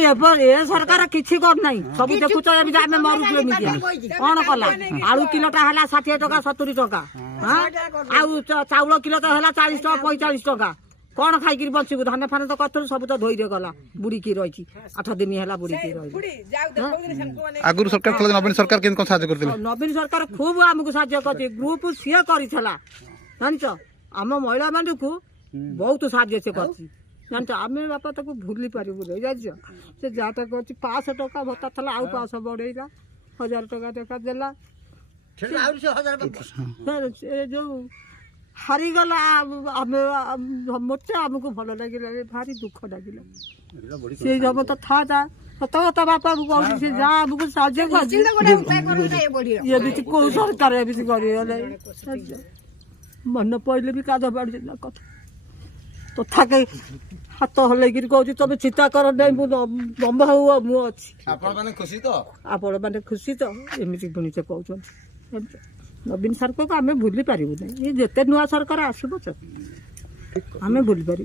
ए सरकार किसी करना सब देखुच आम मरुचु कौन कला आलू किलोटा है 60 टका 70 टका चाउल किलो तो है 40 टका 45 टका कौन खाई बचबू धान फान तो करूँ सब तो धोई गला बुड़ीकी रही 8 दिन है बुड़ीकी रही आगुरी सरकार थला नवीन सरकार केन कोन साहाय्य करथिले नवीन सरकार खूब आमको साहाय्य करछि ग्रुप सी करिथला जानछ आम महिला मान को बहुत साहाय्य से करछि जानछ आमे बापा ताको भूली पारिबु रे जानछ से जाता करछि 500 टका भत्ता थला आउ 500 बढ़ेला 1000 टका टका देला ठेला आउ से 1000 से जो हारी गला मते आमको भल लगिला भारी दुख लगिला से जब तो था सत कथा बापा को कहूँ से जा आमको साहाय्य कर ये भी को सरकार भी कर मन पड़े भी काद बाड़ी कथा तो थाके हाथ हल्लैक कहूँ तुम चिंता कर नहीं बम्ब हूँ मु अच्छी आपण मैंने खुशी तो एमती पुणी से कहते नवीन सरकार को आम भूली पारू ना जिते नुआ सरकार आसब आम भूली पारू।